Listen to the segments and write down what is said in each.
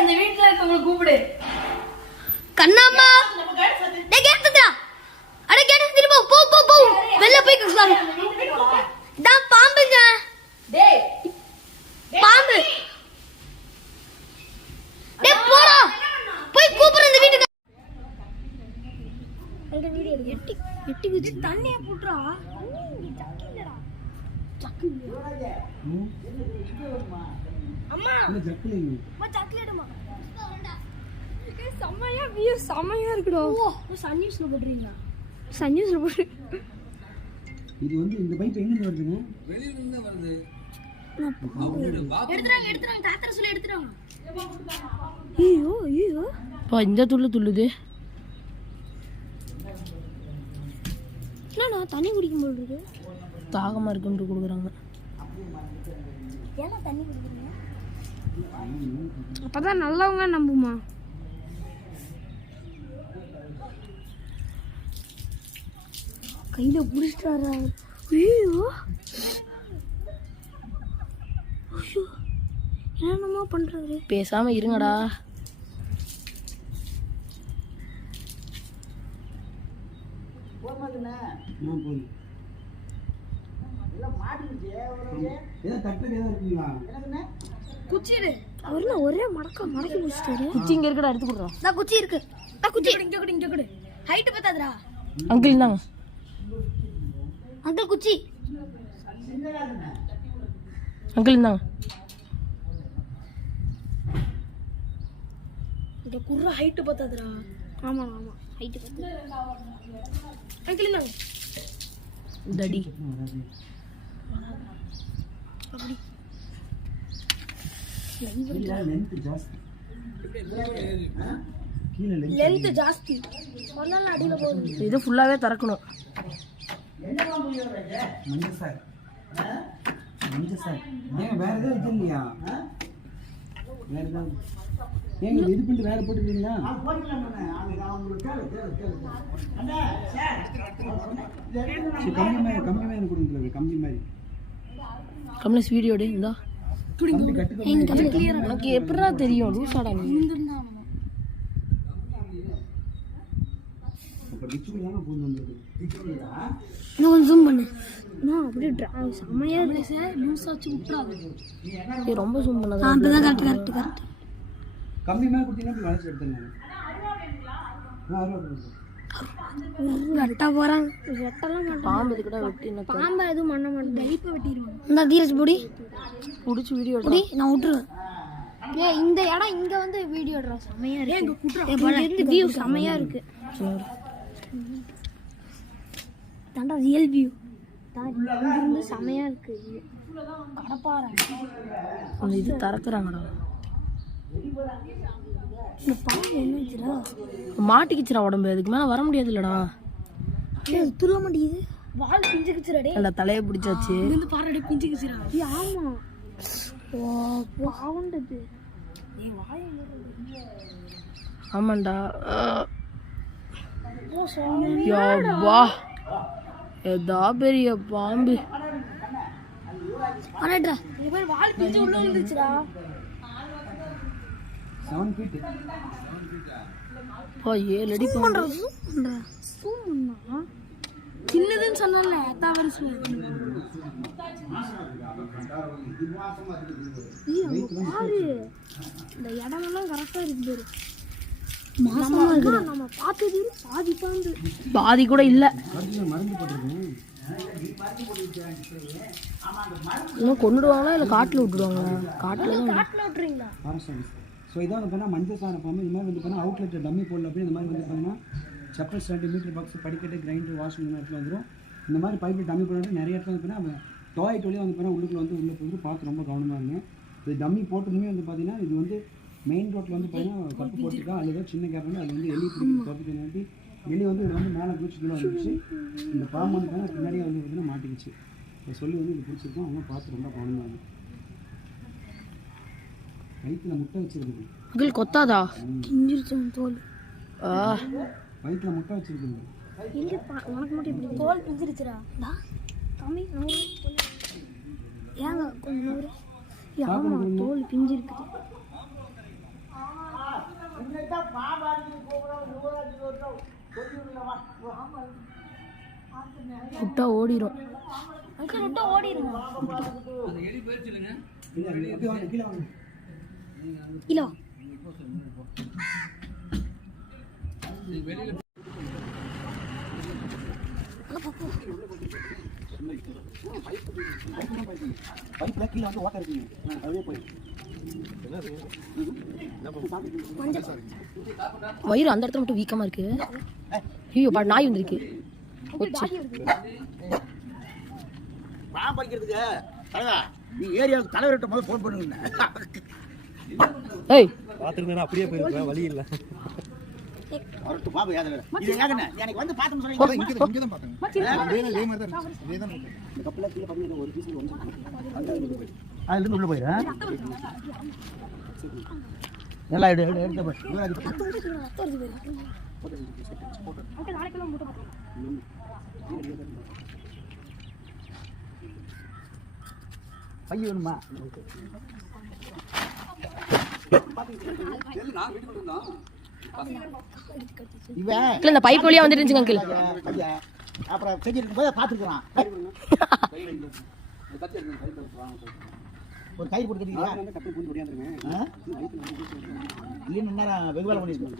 அந்த வீட்டுல இருக்கவங்க கூப்பிடு. கண்ணாம்மா வெளில போய் பாம்புங்க பாம்பு போடா போய் கூப்பிடு இந்த வீட்டுக்கு. எட்டி குச்சி தண்ணிய போட்றா. அம்மா சாக்லேட்மா செம்மையா வியூ செம்மையா இருக்குடா. ஓ சன் நியூஸ்ல போடுறீங்களா? சன் நியூஸ்ல போடு. இது வந்து இந்த பைப் எங்க இருந்து வருதுங்க? வெளியில இருந்து வருது. எடுத்துறாங்க தாத்தர சொல்ல எடுத்துறாங்க. ஐயோ பா இந்த துள்ளுது. என்னடா தண்ணி குடிக்கும் போல இருக்கு. தாகமா இருக்குன்னு கொடுக்குறாங்க. ஏன்னா தண்ணி குடிக்கிறீங்க? அப்பதான் நல்லவங்க நம்புமா. கையில புடிச்சிட்டாரா? ஐயோ என்னமா பண்றாரு? பேசாம இருங்கடா. ஒரே மடக்கி முடிச்சிட்டாரு. குச்சி இங்க இருக்குடா, எடுத்து கொடுறா. நான் குச்சி இருக்கு. நான் குச்சி இங்க கொடு. ஹைட் பத்தாதடா. அங்கிள் இந்தாங்க. அங்கிள் குச்சி. அங்கிள் இந்தாங்க. இந்த குர்ற ஹைட் பத்தாதடா. ஆமா ஹைட் பத்தாது. அங்கிள் இந்தாங்க. டடி அப்படி லென்த் ஜாஸ்தி. சொன்னால அடியில போகுது. இது ஃபுல்லாவே திறக்கணும். மஞ்சள் சார் ஏன் வேற ஏதாவது இது இல்லையா? வேற ஏதாவது ஏங்க இது பண்ணிட்டு வேற போட்டுருக்கீங்களா? கம்பி மாதிரி கொடுங்க. கம்பி மாதிரி கம்ப்ளீட் வீடியோ எடு. இந்தா உனக்கு எப்படிடா தெரியும்? லூசாடா நீ. நான் ஜூம் பண்ணு. நான் அப்படியே செம்மையா இருக்கு சார். லூஸ் ஆச்சு விட்டுறாது. நீ ரொம்ப ஜூம் பண்ணாத. அப்பதான் கரெக்ட். கம்பி மேல குத்தினா வளைச்சு எடுத்துங்க. வெட்ட போறாங்க. வெட்டலாம் மாட்டாங்க. பாம்பு இதுக்கிட்ட வெட்டி பாம்பு எதுவும் பண்ண மாட்டேன். டைப்பை வெட்டிடுவாங்க. இந்த தீரஸ் பொடி பிடிச்சி வீடியோ பொடி நான் விட்டுருவேன். இந்த இடம் இங்க வந்து வீடியோ எடுறா. செம்மையா இருக்கு. வியூ செம்மையா இருக்கு. தாண்டா ரியல் வியூ இருந்து செம்மையா இருக்கு. கடப்பாறை அந்த இது திறக்குறாங்கடா. இந்த பாம்பு என்னச்சுடா? மாட்டிக்கிச்சுடா உடம்பு. அதுக்கு மேல வர முடியாது இல்லடா. துள்ள மாட்டேங்குது. வால் பிஞ்சுக்குச்சுடா. அந்த தலையை பிடிச்சாச்சு. இருந்து பாறடி பிஞ்சுக்குச்சுடா. ஆமா பாவண்டது. ஆமாண்டா. வா ஏதா பெரிய பாம்பு. அடடா இந்த பேர் வால் பிஞ்சு உள்ள வந்துச்சுடா. 7 feet. பா 7 அடி பாம்பு. சூம் பண்ணா சின்னதுன்னு சொன்னானே அதான் வருஷம். இந்த இடமெல்லாம் கரெக்டா இருக்கு பேரு. மாசமா இருக்கு. நம்ம பார்த்தது பாதி பாம்பு. பாதி கூட இல்ல. மருந்து போட்டுருக்கேன். இன்னும் கொண்டுடுவாங்களா இல்லை காட்டில் விட்டுடுவாங்களா? காட்டில் விட்டுறீங்களா? ஸோ இதான் வந்து பார்த்தீங்கன்னா மஞ்சள் சாரை பாம்பு. இந்த மாதிரி வந்து பார்த்தீங்கன்னா அவுட்லெட் டம்மி போடல அப்படி இந்த மாதிரி வந்து பார்த்தீங்கன்னா செப்பல் 70 மீட்டர் பாக்ஸ் படிக்கட்டு கிரைண்டர் வாஷிங் இந்த இடத்துல வந்துடும். இந்த மாதிரி பைப்பில் டம்மி போட்டு நிறைய இடத்துல வந்து பார்த்தீங்கன்னா டாய்லெட் வழியாக வந்து பார்த்தீங்கன்னா உள்ளே போகுது. பார்த்து ரொம்ப கவனமாக இருங்க. இது டம்மி போட்டதுமே வந்து பார்த்தீங்கன்னா இது வந்து மெயின் ரோட்டில் வந்து பார்த்தீங்கன்னா கப்பு போட்டுருக்கா. அதுதான் சின்ன கேப் வந்து அது வந்து எலி பிடிக்கிறது துரத்துக்கு எலி வந்து இது வந்து மேலே குளிச்சு கீழே வந்துச்சு. இந்த பாம்பு வந்து பார்த்தீங்கன்னா பின்னாடியே வந்து பார்த்தீங்கன்னா மாட்டிக்கிச்சு. இப்போ சொல்லி வந்து இது பிடிச்சிருக்கோம். அவங்க பார்த்து ரொம்ப கவனமாக இருக்கும். வயிற்றுல முட்டை வச்சிருக்குது. அங்கிள் கொத்தாதா? கிஞ்சிருச்சு தோல். வயிற்றுல முட்டை வச்சிருக்குது. உனக்கு மட்டும் இப்படி தோல் பிஞ்சிருச்சுடா. கம்மி ஏங்க கொஞ்சம் ஆமா தோல் பிஞ்சு இருக்குது. விட்டா ஓடிரும். அங்கிள் விட்டு ஓடிடுங்க. கிலோ பைப்ல கீழே வந்து ஓட்ட இருக்குங்க, அதுவே போய் வயிறு அந்த இடத்துல மட்டும் வீக்கமா இருக்கு. ஐயோ நாய் வந்திருக்கு. பாம்பு படிக்கிறதுக்கு தலைவா நீ ஏரியாவுக்கு தலைவர்கிட்ட முதல்ல ஃபோன் பண்ணுங்க. ஏய் பார்த்துருந்தேன்னா அப்படியே போயிருக்கேன், வழி இல்லை. வரட்டு பாம்பு யாதவ இது ஏகனே எனக்கு வந்து பார்த்தோம்னு சொல்லி இங்க தான் பார்த்தேன். இதே மாதிரி தான் இந்த கப்பல கீழ பண்ணி ஒரு பீஸ் வந்து அதுல இருந்து உள்ள போயிரா நல்லா எடுத்து போய் அங்கிள் நாளைக்குள்ள மூட்டை போட்டு பைய வேணுமா? இவன் இந்த பைப் வழியா வந்துருந்துச்சு அங்கிள். ஐயா அப்புறம் செஞ்சிருக்கும் போது பார்த்துருக்கலாம். ஒரு கயிறு போட்டு கட்டிக்கிறீங்களா? இல்லைன்னு நேரம் வெகு வேலை பண்ணியிருக்கோம்.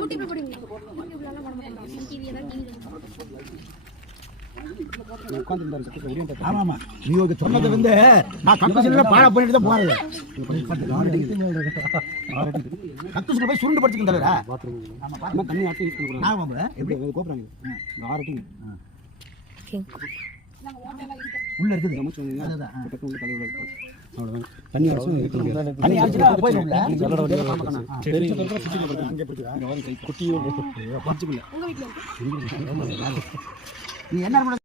யூடியூப்ல போடுவீங்க. யூடியூப்லலாம் போட மாட்டாங்க. டிவி எல்லாம் ஆமா ஆமா நீங்க சொன்னது வந்து நான் கம்பெனில பாழா பண்ணிட்டு தான் போறது. கக்கூஸ்ல போய் சுருண்டு படிச்சுக்கிட்டு தரடா. ஆமா தண்ணி ஆட்டி யூஸ் பண்ண கூடாது. ஆமா எப்படி கோபறாங்க ஆரட்டி உள்ள இருக்குது. அதுதான் பக்கத்துல உள்ள தலையில இருக்கு. அவ்வளவுதான். தண்ணி அடிச்சு தண்ணி அடிச்சுனா போய் உள்ள சரி சொல்ற சுத்தி போடுங்க. அங்க பிடிச்சா இங்க வந்து குட்டியோ பஞ்சுக்குள்ள உங்க வீட்ல இருக்கு. நீ என்ன